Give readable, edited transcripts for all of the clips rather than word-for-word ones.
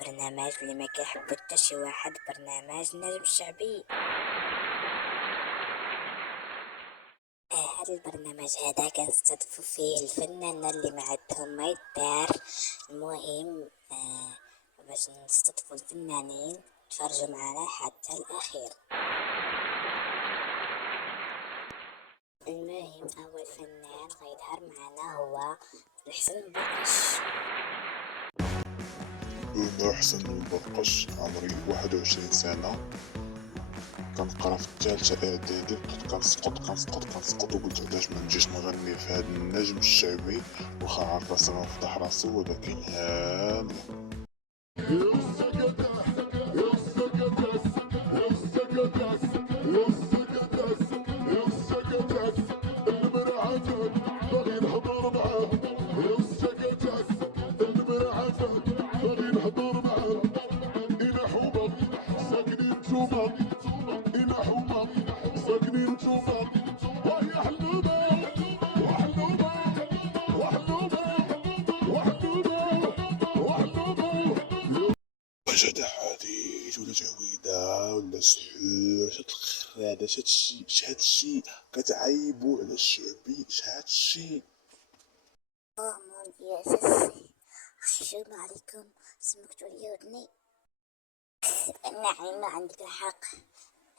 البرنامج اللي ما كيحبو حتى شي واحد، برنامج النجم الشعبي. هذا البرنامج هذا كنستضيفو فيه الفنانة اللي ما عندهم ما يدار. المهم باش نستضيفو الفنانين تفرجوا معنا حتى الاخير. المهم اول فنان غيظهر معنا هو الحسن البرقش. أنا حسن البرقش، عمري 21 سنة، كنقرا في الثالثة إعدادي. بقيت كنسقط وقلت علاش منجيش نغني في هاد النجم الشعبي، واخا عارف راسي غنفضح راسي ولكن هانية. وجد حديد ولا جويدة ولا سحور، شات الخرادة، شهادشي كتعايبو على الشعبي، شهادشي. مون يا اساسي، السلام عليكم، سمكتوا لي ودني. نعم عندك الحق،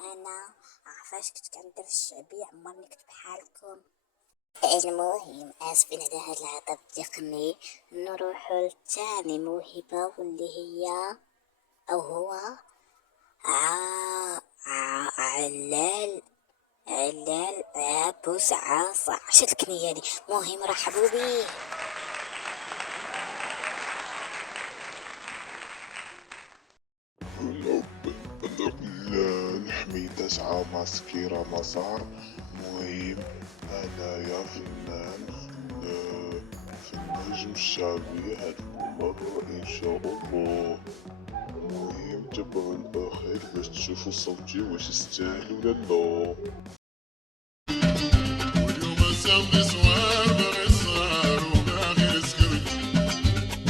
انا عرفاش كنت كندير الشعبي، عمرني كنت بحالكم. المهم اسفين على هاد العطب التقني. نروحو لتاني موهبة واللي هي او هو علال عبوس عاصع. شد الكنية دي. مهم رحبوا بيه. الحميدة تاع ماسكيرة مسار. مهم انايا فنان في النجم الشعبي هاد المرة ان شاء الله. المهم تابعوا الاخير باش تشوفوا صوتي واش يستاهل ولا لا. واليوم سامي صوار باغي صغار وباغي السكر،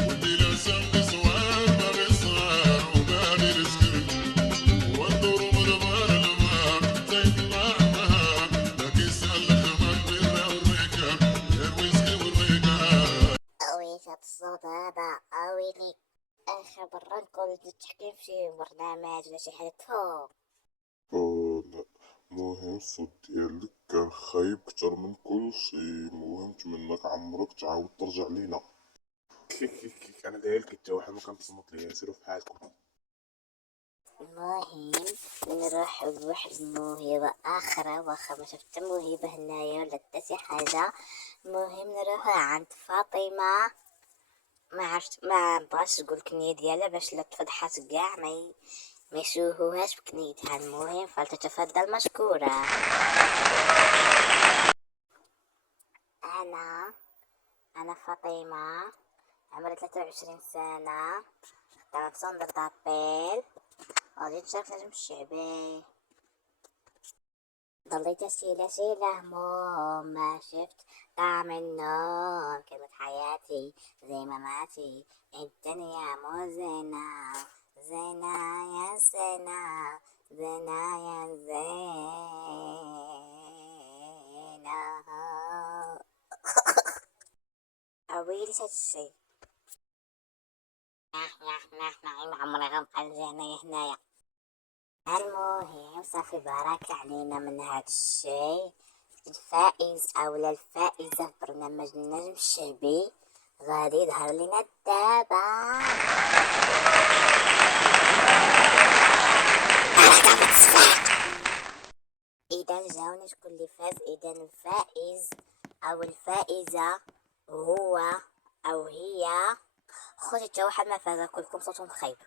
والليلة سامي صوار باغي صغار وباغي السكر، وندور مدبر الماء تيطلع ماء، لكن يسأل الخمر بيضا والريكان، يا الويسكي والريكان. اوي شاد الصوت هذا اويلي. خبر نقول تحكي في شي برنامج ولا شي حاجة فوق. لا، مهم الصوت ديالك كان خايب كتر من كل شي. مهم نتمنىك عمرك تعاود ترجع لينا. انا دايرك حتى واحد ما كنتصنت ليا، سيرو في حالكم. المهم نروح لواحد الموهبة آخرى، واخا ما شفت موهبة هنايا ولا حتى شي حاجة. المهم نروح عند فاطمة. ما عرفت، ما بغاش نقول الكنية ديالها باش لا تفضحات كاع ما يشوهوهاش بكنيتها. المهم فلتتفضل مشكورة. انا فاطمة، عمري 23 سنة، خدامة في صندوق دابيل، غادي نشارك نجم الشعبي. ضليت شيلة هموم، ما شفت طعم النوم، كلمة حياتي زي مماتي، الدنيا مو زينة، زينة يا زينة، زينة يا زينة. أويلي هادشي. نعيم عمري غنبقى نجي هنايا. المهم صافي بارك علينا من هاد الشي. الفائز اولا الفائزة في برنامج النجم الشعبي غادي يظهر لنا دابا. اذا جاوني شكون اللي فاز. اذا الفائز او الفائزة هو او هي خوتي، حتى واحد ما فاز، كلكم صوتهم خايب.